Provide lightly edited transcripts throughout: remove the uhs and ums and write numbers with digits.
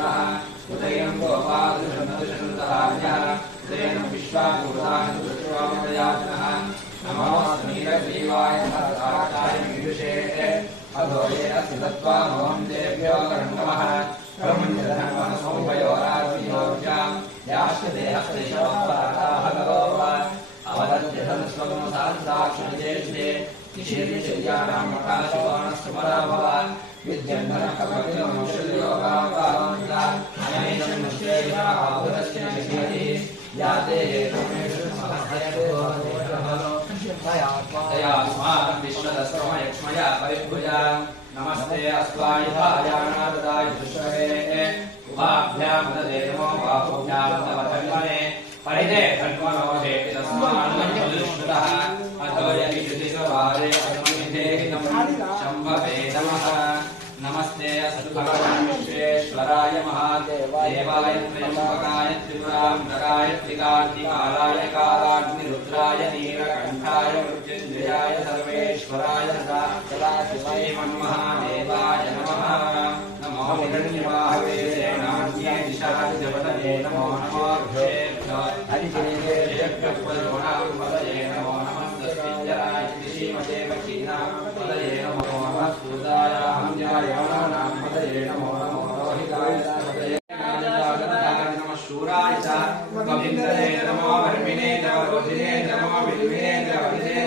नमः उदयं गोपादुषन्नदुषन्तहार्यः उदयनं विश्वापूर्वाणदुष्वामयाजनः नमो समीरग्रीवाय सहस्राक्षाय मीदुषे अधो ये अस्ति तत्त्वामोहं देव्यो नमः ब्रह्मण्यधर्मसमभयोराज्योर्जां याश्च देहस्तेषवपराताः गौरवा अवदत्यधं स्वं साक्षिजे निषेधचर्याणां मकाशिवाणस्मराभव विद्यन्धनकपतिमंशयोगावान्ता अनेशं श्रेयाहुरस्य निषेधि याते हेतुमेषु महत्यस्मान् विश्वदस्वमयक्ष्मया परिभुजा नमस्ते अस्वायुधायानाददाय दुष्टवे उभाभ्यां ददे नमो बाहुभ्यां तव धन्वने परिदे धन्वनो हेति तस्मान्मञ्जुष्टः अथो यदि श्रुतिसवारे अस्मभिधेहितं शम्भवे नमः नमस्ते अस्तु भगवान् विश्वेश्वराय महादेवाय त्र्यम्बकाय त्रिपुरान्तकाय त्रिकार्तिकालाय कालाग्निरुद्राय नीलकण्ठाय मृत्युञ्जयाय सर्वेश्वराय सदाशिवाय महादेवाय नमः नमो हिरण्यवाहवे सेनान्ये दिशाधिपतये नमो नमो हरिजनेभ्यः पदये नमो नमस्तस्मिञ्जराय श्रीमते वक्षीनापदये नमो नमः सूदाय हंजायानां पदये नमो नमो रोहिताय पदये नमः शूराय च कविन्द्रये नमो वर्मिणे नमो रोहिणे नमो विद्विने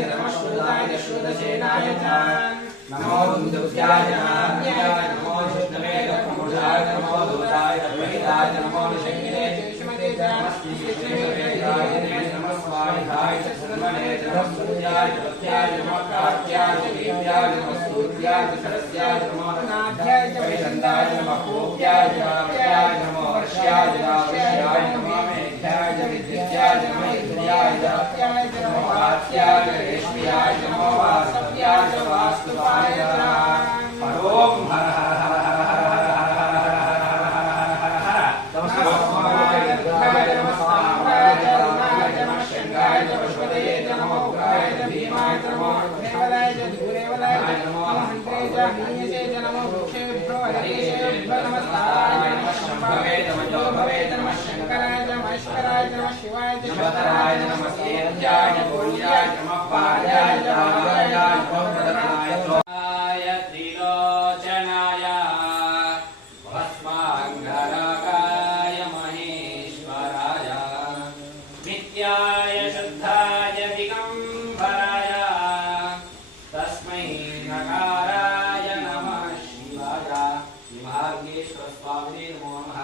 नमः शुद्धाय शुद्धसेनाय च नमो दुन्दुभ्याय नमो विष्णवे प्रमुखाय नमो दूताय प्रहिताय नमो निषङ्गिने नमः स्वामिहाय सर्वणे नमः सूर्याय प्रत्याय नमः कार्त्याय देव्याय नमः सूर्याय सरस्याय नमः नाथ्याय वैदन्ताय नमः कोप्याय नमः नमो वर्ष्याय वर्ष्याय नमः मेघ्याय विद्युत्याय नमः इंद्रियाय नमो वात्याय रेश्म्याय नमो वासव्याय वास्तुवाय परों हर हर हर हर शिवाय नमः सेव्याय भोज्याय नमः पार्याय नमः त्रिलोचनाय भस्माङ्गरागाय महेश्वराय नित्याय शुद्धाय दिगम्बराय तस्मै नकाराय नमः शिवाय विभागेश्वर स्वामिने नमो नमः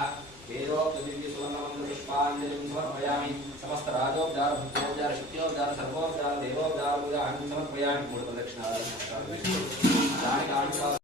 वेदोक्तदिव्यसुवर्णमन्त्रपुष्पाञ्जलिं समर्पयामि समस्त राजोपचार भक्तोपचार शक्त्योपचार सर्वोपचार देवोपचार पूजा समर्पयामि मूलप्रदक्षिणार्थं